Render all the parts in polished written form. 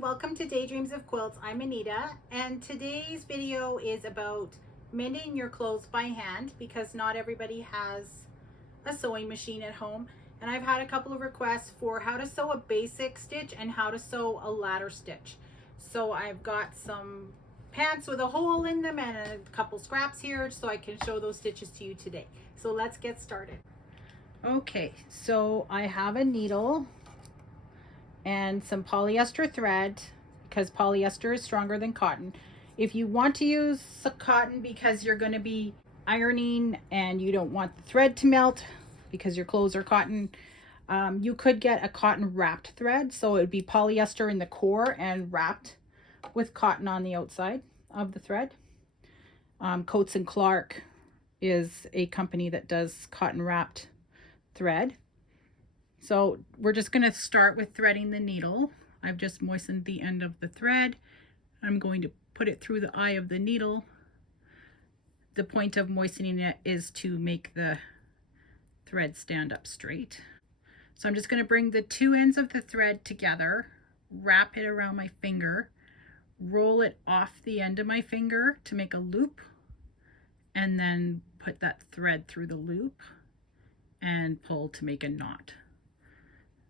welcome to Daydreams of Quilts. I'm Anita, and today's video is about mending your clothes by hand because not everybody has a sewing machine at home. And I've had a couple of requests for how to sew a basic stitch and how to sew a ladder stitch. So I've got some pants with a hole in them and a couple scraps here so I can show those stitches to you today. So let's get started. Okay, so I have a needle and some polyester thread because polyester is stronger than cotton. If you want to use cotton because you're going to be ironing and you don't want the thread to melt because your clothes are cotton, you could get a cotton wrapped thread. So it would be polyester in the core and wrapped with cotton on the outside of the thread. Coates and Clark is a company that does cotton wrapped thread. So we're just going to start with threading the needle. I've just moistened the end of the thread. I'm going to put it through the eye of the needle. The point of moistening it is to make the thread stand up straight. So I'm just going to bring the two ends of the thread together, wrap it around my finger, roll it off the end of my finger to make a loop, and then put that thread through the loop and pull to make a knot.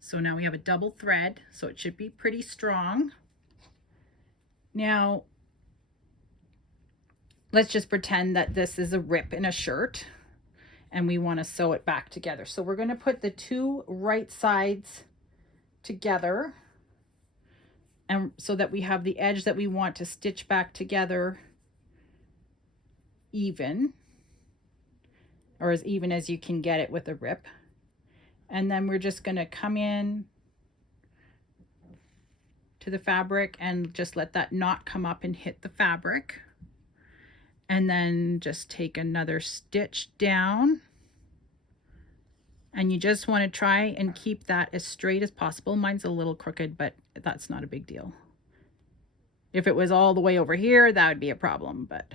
So now we have a double thread, so it should be pretty strong. Now, let's just pretend that this is a rip in a shirt and we want to sew it back together. So we're going to put the two right sides together, and so that we have the edge that we want to stitch back together even, or as even as you can get it with a rip. And then we're just going to come in to the fabric and just let that knot come up and hit the fabric. And then just take another stitch down. And you just want to try and keep that as straight as possible. Mine's a little crooked, but that's not a big deal. If it was all the way over here, that would be a problem. But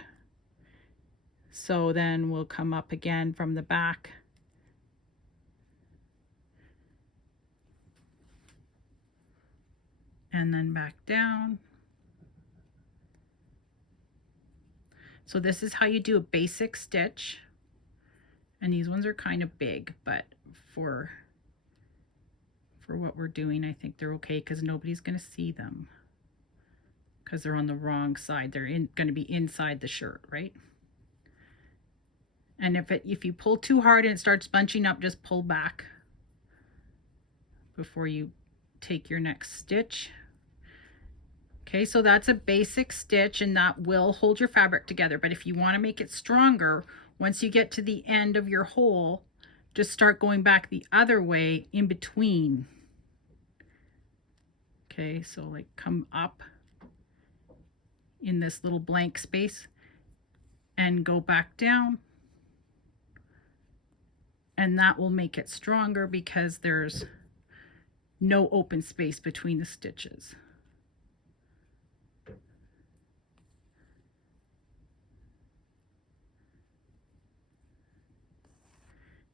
so then we'll come up again from the back. And then back down. So this is how you do a basic stitch. And these ones are kind of big, but for what we're doing, I think they're okay because nobody's going to see them because they're on the wrong side. They're going to be inside the shirt, right? And if you pull too hard and it starts bunching up, just pull back before you take your next stitch. Okay, so that's a basic stitch and that will hold your fabric together. But if you want to make it stronger, once you get to the end of your hole, just start going back the other way in between. Okay, so like come up in this little blank space and go back down. And that will make it stronger because there's no open space between the stitches.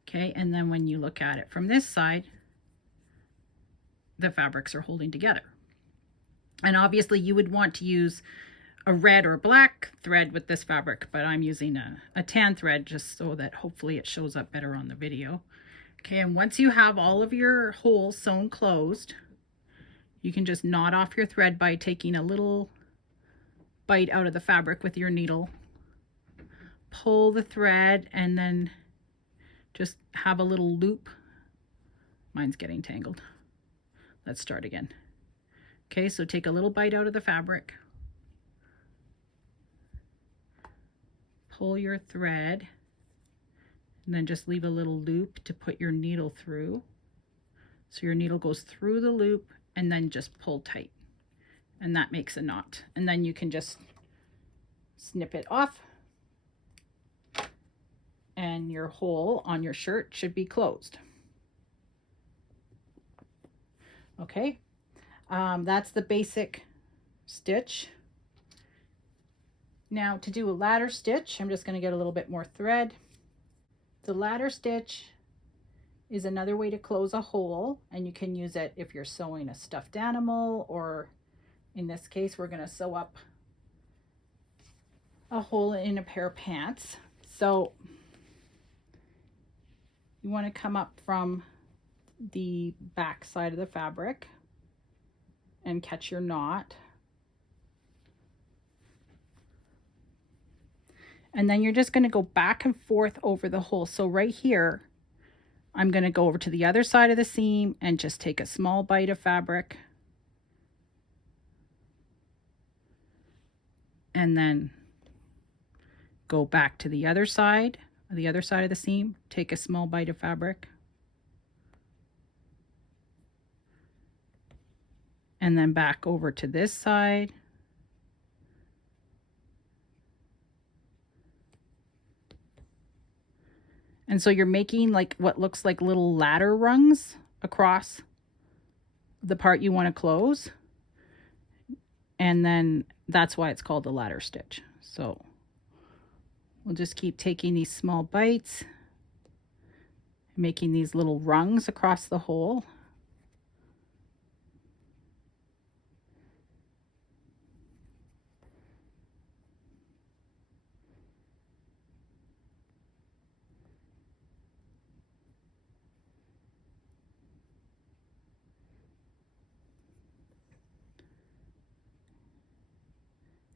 Okay, and then when you look at it from this side, the fabrics are holding together. And obviously you would want to use a red or black thread with this fabric, but I'm using a tan thread just so that hopefully it shows up better on the video. Okay, and once you have all of your holes sewn closed, you can just knot off your thread by taking a little bite out of the fabric with your needle. Pull the thread and then just have a little loop. Mine's getting tangled. Let's start again. Okay, so take a little bite out of the fabric. Pull your thread and then just leave a little loop to put your needle through. So your needle goes through the loop and then just pull tight. And that makes a knot. And then you can just snip it off. And your hole on your shirt should be closed. Okay, that's the basic stitch. Now to do a ladder stitch, I'm just going to get a little bit more thread. The ladder stitch is another way to close a hole, and you can use it if you're sewing a stuffed animal or In this case, we're going to sew up a hole in a pair of pants. So you want to come up from the back side of the fabric and catch your knot. And then you're just going to go back and forth over the hole. So right here, I'm going to go over to the other side of the seam and just take a small bite of fabric. And then go back to the other side of the seam, take a small bite of fabric. And then back over to this side. And so you're making like what looks like little ladder rungs across the part you want to close. And then that's why it's called the ladder stitch. So we'll just keep taking these small bites, making these little rungs across the hole.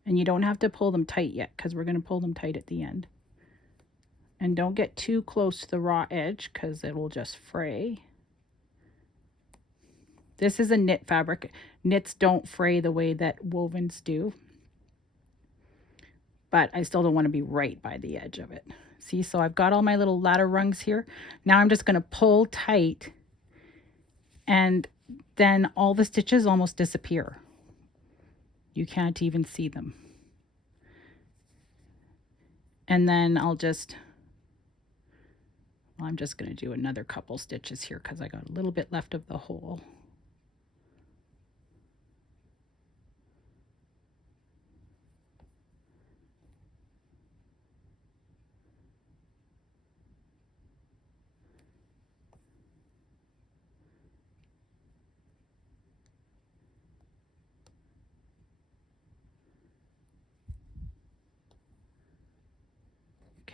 And you don't have to pull them tight yet because we're going to pull them tight at the end. And don't get too close to the raw edge because it will just fray. This is a knit fabric. Knits don't fray the way that wovens do. But I still don't want to be right by the edge of it. See, so I've got all my little ladder rungs here. Now I'm just going to pull tight and then all the stitches almost disappear. You can't even see them. And then I'm just going to do another couple stitches here because I got a little bit left of the hole.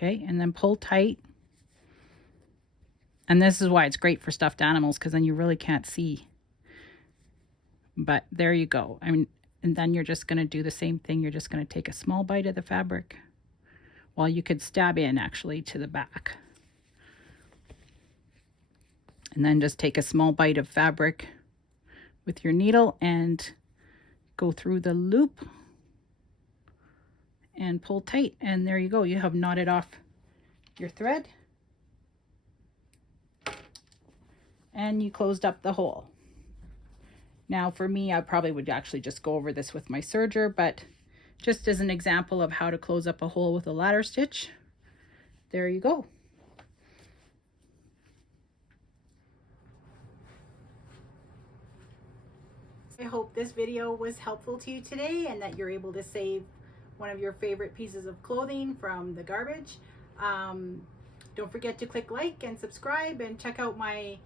Okay, and then pull tight. And this is why it's great for stuffed animals because then you really can't see. But there you go. I mean, and then you're just going to do the same thing. You're just going to take a small bite of the fabric. Well, you could stab in actually to the back. And then just take a small bite of fabric with your needle and go through the loop and pull tight. And there you go. You have knotted off your thread. And you closed up the hole. Now for me, I probably would actually just go over this with my serger, but just as an example of how to close up a hole with a ladder stitch, there you go. I hope this video was helpful to you today and that you're able to save one of your favorite pieces of clothing from the garbage. Don't forget to click like and subscribe and check out my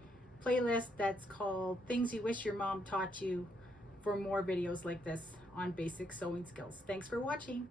playlist that's called Things You Wish Your Mom Taught You for more videos like this on basic sewing skills. Thanks for watching.